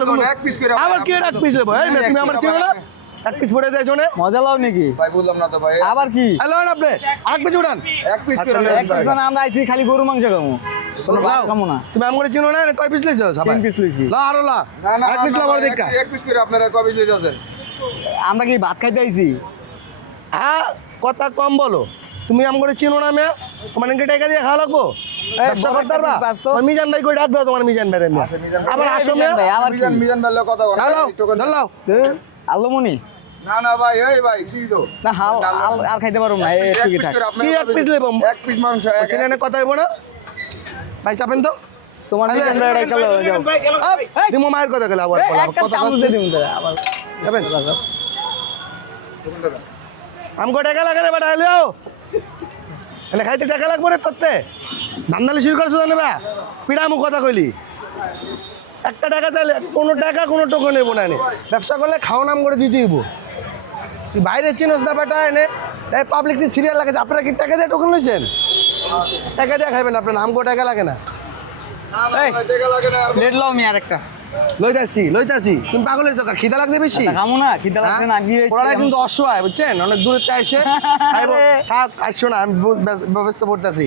এক পিস করে আবার কি এক পিস দেবো? এই তুমি আমার চিনো না? এক পিস পড়ে দেয় জনে। মজা লাও নাকি? ভাই বুঝলাম না তো ভাই। আবার কি? হ্যালো আপনি আরেক পিস উড়ান। এক পিস করে আচ্ছা, এক পিস মানে আমরা আইছি খালি গরু মাংস খামু। কোনো ভাত লাও। না। তুমি আমার চিনো না? কয় পিস লইছো সবাই? তিন পিস লইছি। লা আরও লা এক পিস না, লা বড় দেখা। এক- পিস করে আপনারা আমরা কি ভাত খাইতে আইছি? হ্যাঁ কথা কম বলো। তুমি আম করে চিনো না মেয়ে? তোমার টাকা দিয়ে খাওয়া লাগবো? মিজান ভাই কই ডাক দাও তোমার মিজান ভাই মিজান ভাই। আবার আসো ভাই, আবার মিজান মিজান বেলে কথা বল। চালাও টোকেন চালাও আল্লমনি না না ভাই এই ভাই কি দো না হাল আল- আর খাইতে পারব না একটু পিস থাক। কি এক পিস দিয়ে- এক পিস মাংস এক- কথা হইব না? ভাই চাপেন তো। তোমার দিকে আমরা এটাই গেল দিমো মায়ের কথা গেলে আবার বলো, আবার কথা চামচ দিমু আবার। যাবেন টাকা। আমগো টাকা লাগে রে বেটা এলিও। এনে খাইতে টাকা লাগবো রে তোরতে। ধান্দালি শুরু করছ জানে বা? পিড়া মুখ কথা কইলি। একটা টাকা চাইলে কোনো টাকা কোনো টোকন নেব না। এনে ব্যবসা করলে খাও নাম করে দিতে হইব। তুই বাইরে চিনোস না বেটা এনে তাই পাবলিক নিয়ে সিরিয়াল লাগে আপনারা কি টাকা দিয়ে টোকন লইছেন? টাকা দিয়ে খাইবেন আপনার আমগো টাকা লাগে না। না, না, ভাই, টাকা লাগে না লাও একটা লইতাছি লইতাছি। তুমি পাগল হয়েছো? খিদা লাগছে বেশি? খামু না খিদা লাগছে না গিয়ে ওরা কিন্তু অসহায় বুঝছেন? অনেক দূরে চাইছে খাইবো। থাক আসছো না আমি ব্যবস্থা করতেছি।